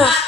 Oh.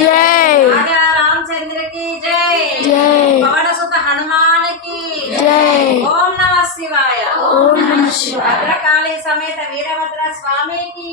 జై. రాజా రామచంద్ర కి జై. జై. పవన సుత హనుమాన్కి జై. ఓం నమ శివాయ. ఓం నమ శివాయ. భద్రకాళి సమేత వీరభద్ర స్వామికి